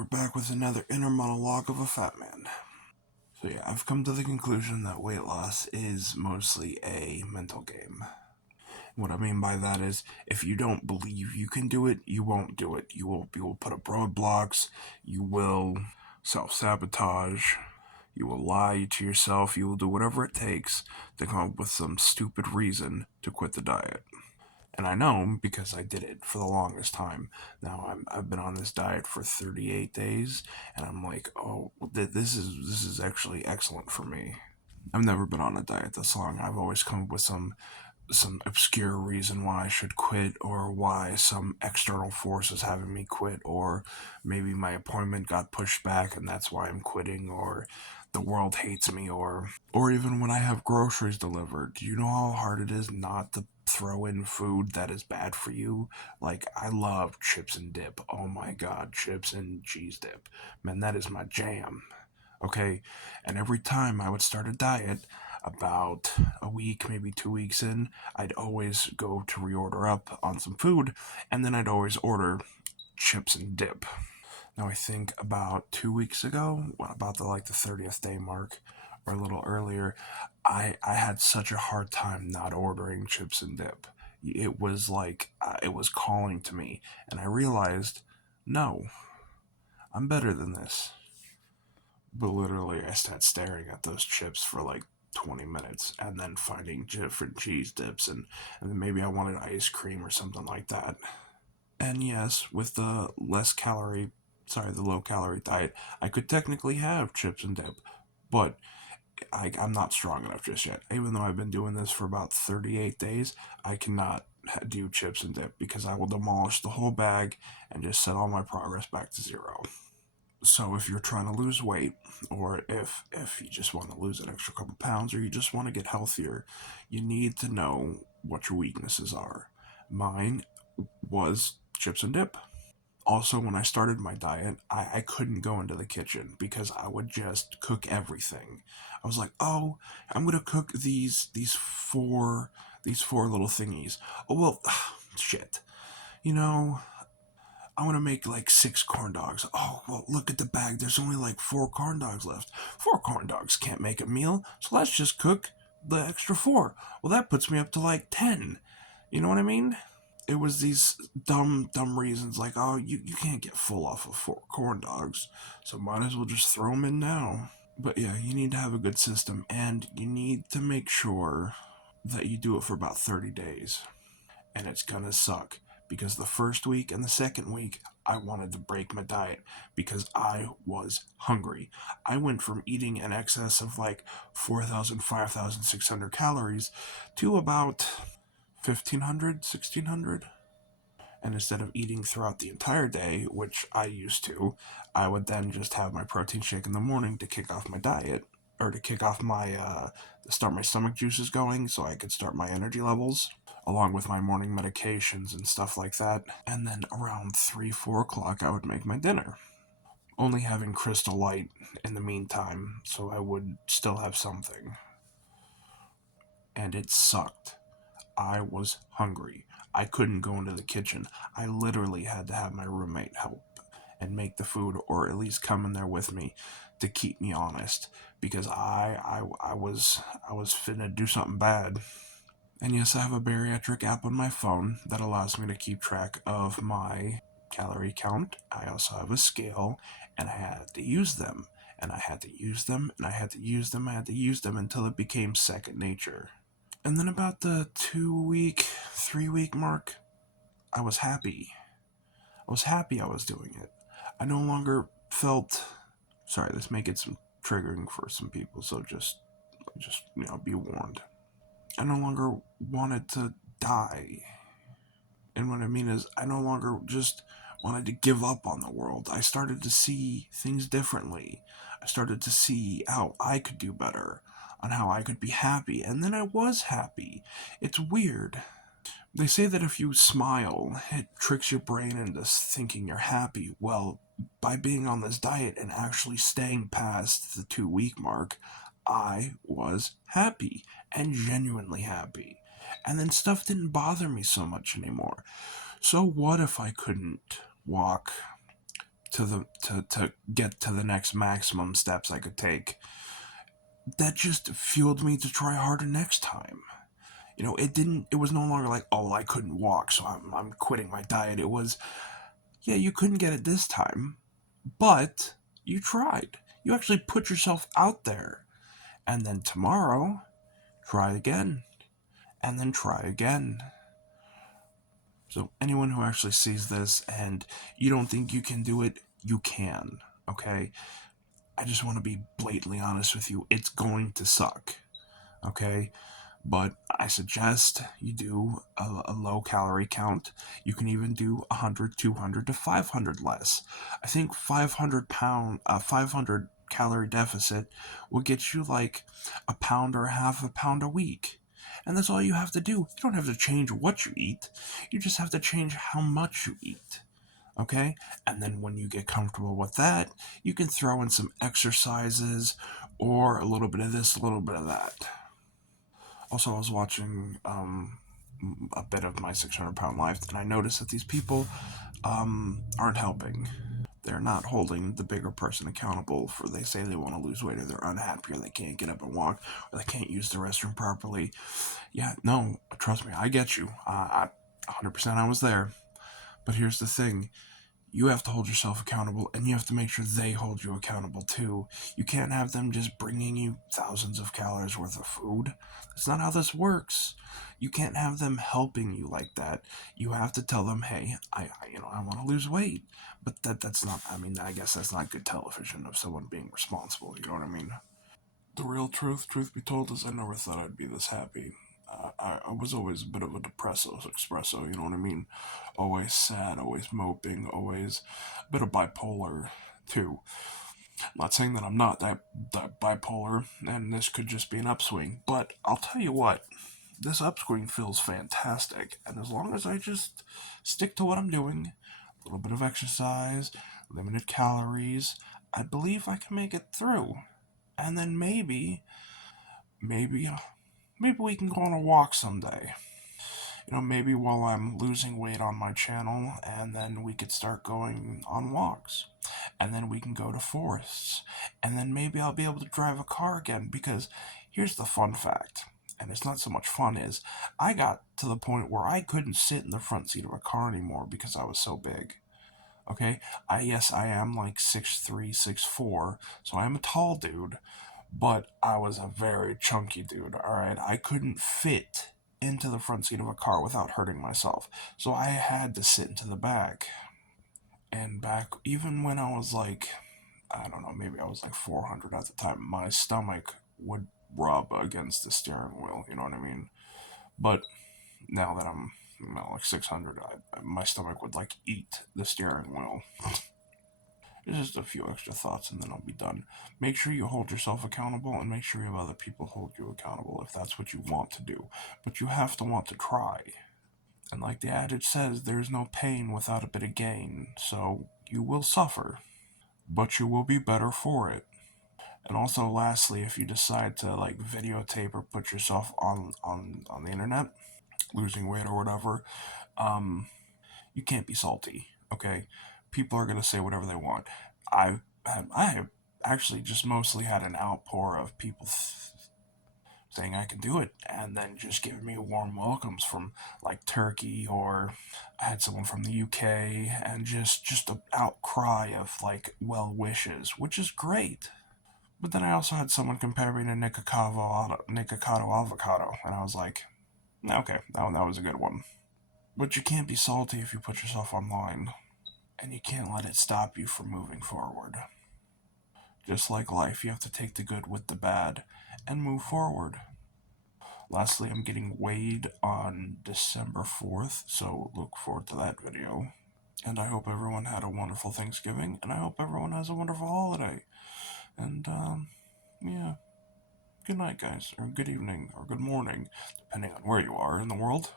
we're back with another inner monologue of a fat man. So, yeah, I've come to the conclusion that weight loss is mostly a mental game. What I mean by that is, if you don't believe you can do it, you won't do it. You will put up roadblocks, you will self sabotage, you will lie to yourself, you will do whatever it takes to come up with some stupid reason to quit the diet. And I know because I did it for the longest time. Now I've been on this diet for 38 days, and I'm like, oh, this is actually excellent for me. I've never been on a diet this long. I've always come up with some obscure reason why I should quit, or why some external force is having me quit, or maybe my appointment got pushed back and that's why I'm quitting, or the world hates me, or even when I have groceries delivered. Do you know how hard it is not to throw in food that is bad for you? Like, I love chips and dip. Oh my god, chips and cheese dip. Man, that is my jam. Okay? And every time I would start a diet, about a week, maybe 2 weeks in, I'd always go to reorder up on some food, and then I'd always order chips and dip. Now I think about 2 weeks ago, about the 30th day mark, or a little earlier, I had such a hard time not ordering chips and dip. It was like it was calling to me, and I realized, no, I'm better than this. But literally, I sat staring at those chips for like 20 minutes, and then finding different cheese dips, and then maybe I wanted ice cream or something like that. And yes, with the low calorie diet, I could technically have chips and dip, but I'm not strong enough just yet. Even though I've been doing this for about 38 days, I cannot do chips and dip because I will demolish the whole bag and just set all my progress back to zero. So if you're trying to lose weight, or if you just want to lose an extra couple pounds, or you just want to get healthier, you need to know what your weaknesses are. Mine was chips and dip. Also, when I started my diet, I couldn't go into the kitchen because I would just cook everything. I was like, oh, I'm gonna cook these four little thingies. Oh well, shit. You know, I want to make like 6 corn dogs. Oh, well, look at the bag. There's only like 4 corn dogs left. 4 corn dogs can't make a meal, so let's just cook the extra four. Well, that puts me up to like 10. You know what I mean? It was these dumb reasons like, oh, you can't get full off of 4 corn dogs, so might as well just throw them in now. But yeah, you need to have a good system, and you need to make sure that you do it for about 30 days. And it's gonna suck because the first week and the second week I wanted to break my diet because I was hungry. I went from eating in excess of like 4,000, 5,600 calories to about 1,500, 1,600. And instead of eating throughout the entire day, which I used to, I would then just have my protein shake in the morning to kick off my diet, or to kick off start my stomach juices going so I could start my energy levels, along with my morning medications and stuff like that. And then around 3, 4 o'clock, I would make my dinner, only having Crystal Light in the meantime, so I would still have something. And it sucked. I was hungry. I couldn't go into the kitchen. I literally had to have my roommate help and make the food, or at least come in there with me to keep me honest, because I was finna do something bad. And yes, I have a bariatric app on my phone that allows me to keep track of my calorie count. I also have a scale, and I had to use them. And I had to use them, and I had to use them, I had to use them until it became second nature. And then about the 2 week, 3 week mark, I was happy. I was happy I was doing it. I no longer felt. Sorry, this may get some triggering for some people, so just be warned. I no longer wanted to die. And what I mean is, I no longer just wanted to give up on the world. I started to see things differently. I started to see how I could do better, on how I could be happy, and then I was happy. It's weird. They say that if you smile, it tricks your brain into thinking you're happy. Well, by being on this diet and actually staying past the 2 week mark, I was happy, and genuinely happy. And then stuff didn't bother me so much anymore. So what if I couldn't walk to get to the next maximum steps I could take. That just fueled me to try harder next time. It was no longer like, oh, I couldn't walk, so I'm quitting my diet. It was, yeah, you couldn't get it this time, but you tried. You actually put yourself out there. And then tomorrow, try again. And then try again. So, anyone who actually sees this and you don't think you can do it, you can. Okay? I just want to be blatantly honest with you. It's going to suck. Okay? But I suggest you do a low calorie count. You can even do 100, 200 to 500 less. I think 500 calorie deficit will get you like a pound or half a pound a week. And that's all you have to do. You don't have to change what you eat. You just have to change how much you eat. Okay? And then when you get comfortable with that, you can throw in some exercises or a little bit of this, a little bit of that. Also, I was watching a bit of my 600-pound life, and I noticed that these people aren't helping. They're not holding the bigger person accountable for they say they want to lose weight, or they're unhappy, or they can't get up and walk, or they can't use the restroom properly. Yeah, no, trust me, I get you. 100% I was there. But here's the thing. You have to hold yourself accountable, and you have to make sure they hold you accountable too. You can't have them just bringing you thousands of calories worth of food. That's not how this works. You can't have them helping you like that. You have to tell them, "Hey, I want to lose weight." But that's not. I mean, I guess that's not good television of someone being responsible. You know what I mean? The real truth be told, is I never thought I'd be this happy. I was always a bit of a depresso espresso, you know what I mean? Always sad, always moping, always a bit of bipolar, too. Not saying that I'm not that bipolar, and this could just be an upswing, but I'll tell you what, this upswing feels fantastic, and as long as I just stick to what I'm doing, a little bit of exercise, limited calories, I believe I can make it through. And then maybe maybe we can go on a walk someday. Maybe while I'm losing weight on my channel, and then we could start going on walks. And then we can go to forests. And then maybe I'll be able to drive a car again, because here's the fun fact. And it's not so much fun is I got to the point where I couldn't sit in the front seat of a car anymore because I was so big. Okay? I am like 6'3", 6'4", so I am a tall dude, but I was a very chunky dude, alright? I couldn't fit into the front seat of a car without hurting myself, so I had to sit into the back. And back, even when I was like, I don't know, maybe I was like 400 at the time, my stomach would rub against the steering wheel, you know what I mean? But now that I'm like 600, my stomach would like eat the steering wheel. Just a few extra thoughts and then I'll be done. Make sure you hold yourself accountable, and make sure you have other people hold you accountable if that's what you want to do. But you have to want to try. And like the adage says, there's no pain without a bit of gain. So you will suffer, but you will be better for it. And also, lastly, if you decide to like videotape or put yourself on the internet, losing weight or whatever, you can't be salty. Okay, people are gonna say whatever they want. I have actually just mostly had an outpour of people saying I can do it, and then just giving me warm welcomes from like Turkey, or I had someone from the UK, and just an outcry of like well wishes, which is great. But then I also had someone compare me to Nikocado Avocado, and I was like, okay, that was a good one. But you can't be salty if you put yourself online, and you can't let it stop you from moving forward. Just like life, you have to take the good with the bad and move forward. Lastly, I'm getting weighed on December 4th, so look forward to that video. And I hope everyone had a wonderful Thanksgiving, and I hope everyone has a wonderful holiday. And, yeah, good night, guys, or good evening, or good morning, depending on where you are in the world.